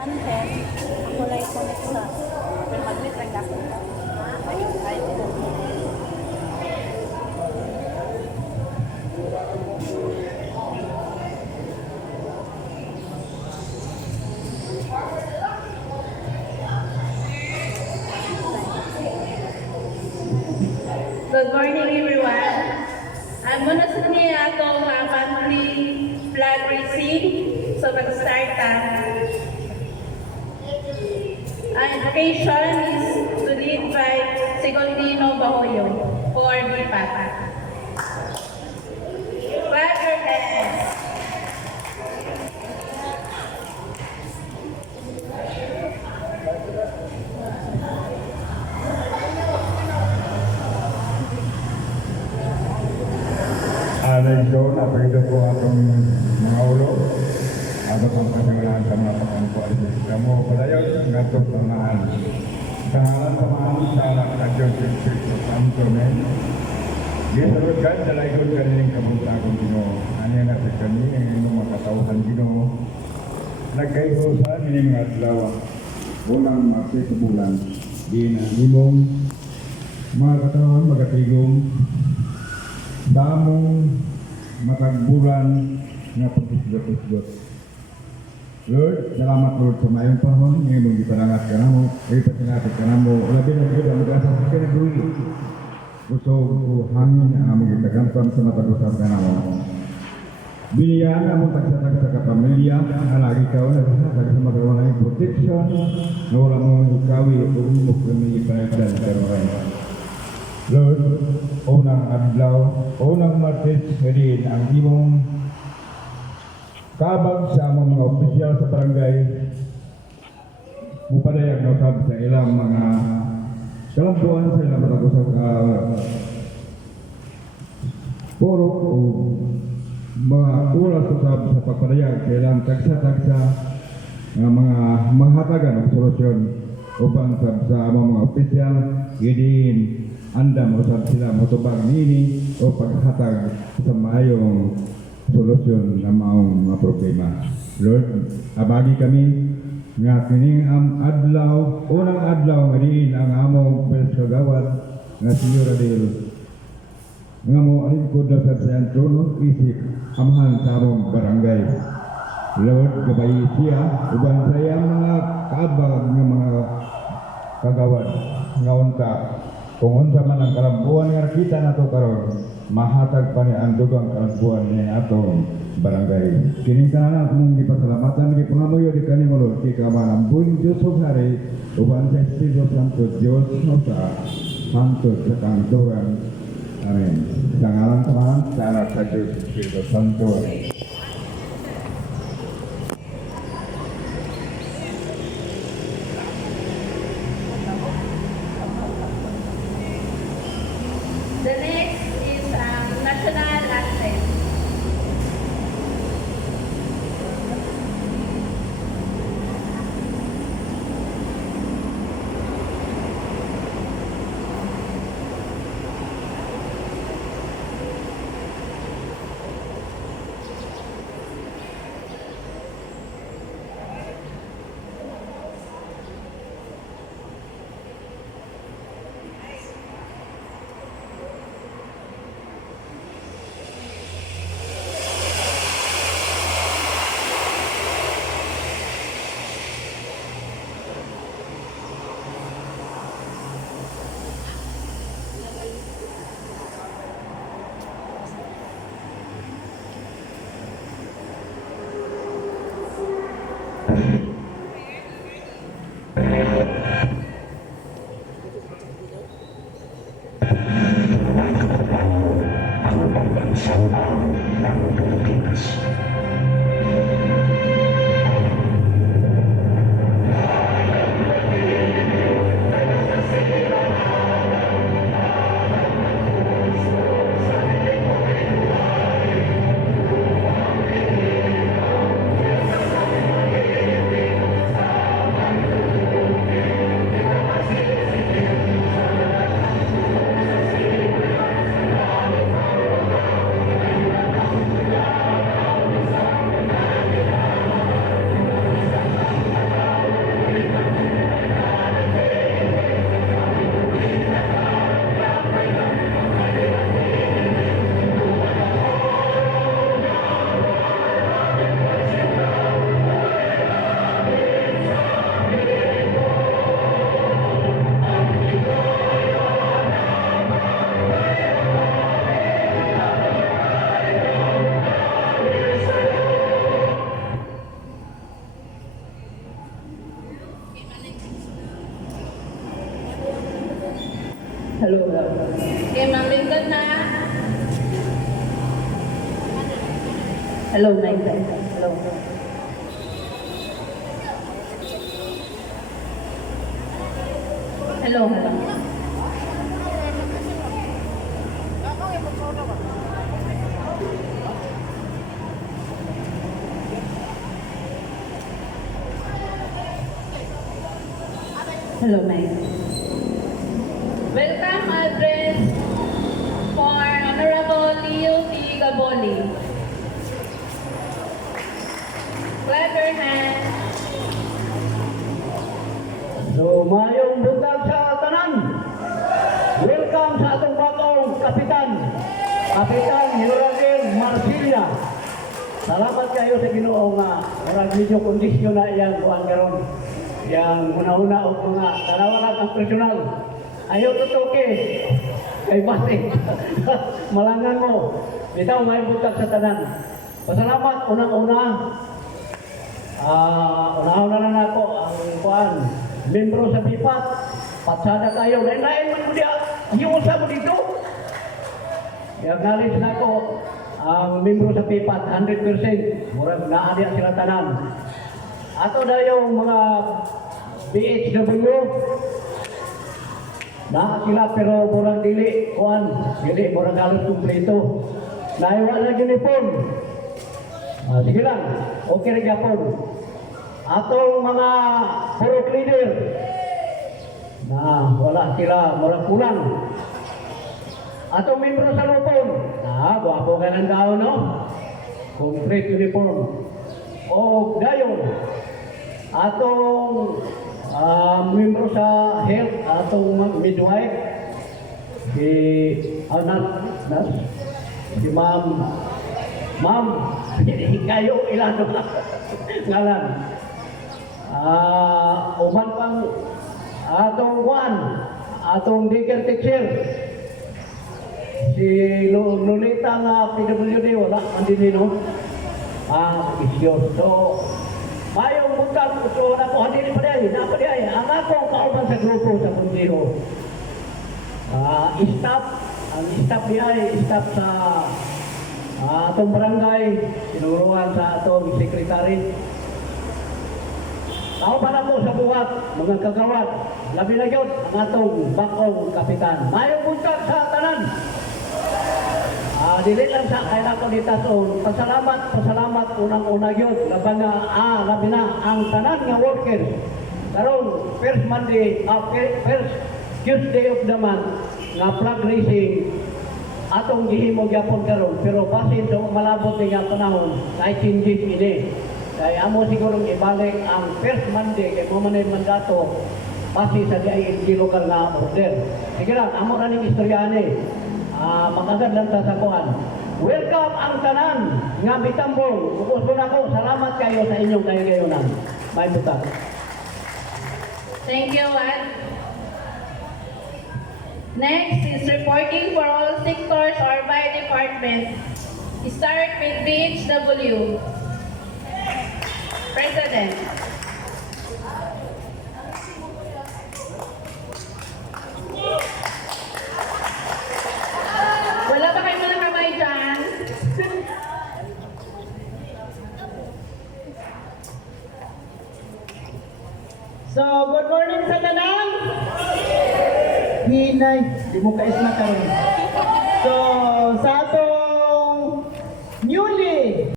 Content, ako lang connect sa Apple Magnet ang ako. Ayun, ayun. Good morning, everyone. Muna sa niya atong monthly flag raising. So, mag-start ta. Ang occasion is to lead by Segundino Bahoyo for BPAT. Clap your hands. Medyo napagdo po atong mga ulo. Ano pang kasanglahan sa mga pagkampuan. Kamu padayon ang atong tamaan. Tangalan tamaan sa anak na Diyos Espiritu Santo men. Gisaludkan sa laikod kanilang kabuntagon Ginoo. Ano na sa kani ang inyong makatauhan Ginoo. Nagkaihusan ini mga adlaw. Unang mapit sa bulan. Di na imong mga katawan magatigong damong matagbulan nga pagkisgot-isgot. Lord, salamat Lord sa mayong panahon ngayon mong iparangat ka na mo, ipatinatid ka na mo, labi na Lord ang mag-asa sa kinaguli. Gusto ko hangin ang aming itagantam sa matag-usap ka na mo. Biniyaan na mong tagsa-tagsa ka pamilya, halagi ka o nagsasalag sa magkaroon ng protection, na wala mong ikawi o umok kami ipanagdan sa karoon. Lord, unang adlaw, unang Martes, rin ang imong kabag sa among mga opisyal sa barangay. Mupadayag na usab sa ilang mga kalampuan sa ilang matag-usap puro o mga oras usab sa pagpadayag sa ilang tagsa-tagsa mga mahatagan o solusyon upang sa among mga opisyal, gidin andam usab sila motubag nini o paghatag sa maayong solusyon ng maong mga problema. Lord, abagi kami nga kining adlaw, unang adlaw nga diin ang among kagawad nga Senyor Adel nga mo alingkod sa siyang trono isip amahan sa among barangay. Lord, gabayi siya uban sa iyang mga kaabag nga mga kagawad nga unta kung unsa man ang kalambuan nga kita nato karon, mahatag pa ni ang dugang kalambuan ni atong barangay. Kini tanan akong gipasalamatan gi pangamuyo di kanimo Lord kay kaman ang buong Dios ug hari uban sa Espiritu Santo Dios no sa santo sa kanturan. Amen. Sa ngalan sa Ama sa Anak sa Dios Espiritu Santo. Amen. The next is national anthem. Hello. Okay, Ma'am Lincoln na. Hello, Naita. Hello. Hello, hello. Hello, Mike. Welcome address for Honorable Leo T. Gaboli. Clap your hands. So, mayong buntag sa tanan. Welcome sa atong bagong kapitan. Kapitan Hiroragen Marsilia. Salamat kayo sa Ginoo nga murag medyo kondisyon na iyang kuan karon. Yang una-una og mga tanawanan ang personal. Ayaw tutuki. Kay Bate. Malangan mo. Bitaw mayong buntag sa tanan. Pasalamat unang-una. Una-una na nako ang kuan membro sa BIPAT, patsada kayo. Lain-lain man mo diya, hiusa mo dito. Acknowledge na ko ang membro sa BIPAT, 100%. Murag naadya sila tanan. Ato na yung mga BHW, na sila pero murag dili, murag halos kumpleto. Naiwa na uniform. Sige lang, okay rin yapon. Atong mga purok leader na wala sila, murag kulang. Atong membro sa lupon, guwapo ka ng tao, no? Complete uniform. O gayon, atong membro sa health, atong midwife, si Ma'am, kayo ilan na ngalan. Uman pang atong daycare teacher. Si Lolita nga PWD, wala, mandini no? Isyos. So, mayong buntag, so na po, hindi pa diay, ang akong kauban sa grupo sa Pundiro. Ang staff diay, staff sa atong barangay, tinuruan sa atong sekretary. Tao pa na po sa buhat, mga kagawad, labi na yun, ang atong bakong kapitan. Mayong buntag sa tanan. Dili lang sa kaya ko ditason. Pasalamat unang-una yun. Labi na ang tanan nga workers. Karon first Tuesday of the month nga flag raising atong gihimo gyapon karon, pero basin sa malabot nga panahon kay changes ini. Kay amo siguro ibalik ang first Monday kay mo man mandato base sa di local na order. Sige lang, amo ra ning istoryane. Makagad lang sa kuan. Welcome ang tanan nga bitambong. Bukos ko nako, salamat kayo sa inyong kayo-kayonan. May butak. Thank you, Juan. Next is reporting for all sectors or by department. Start with BHW. President. Wala ba kayo mga kamay dyan? So, good morning sa tanan. Hinay, di mo kais na karon. So,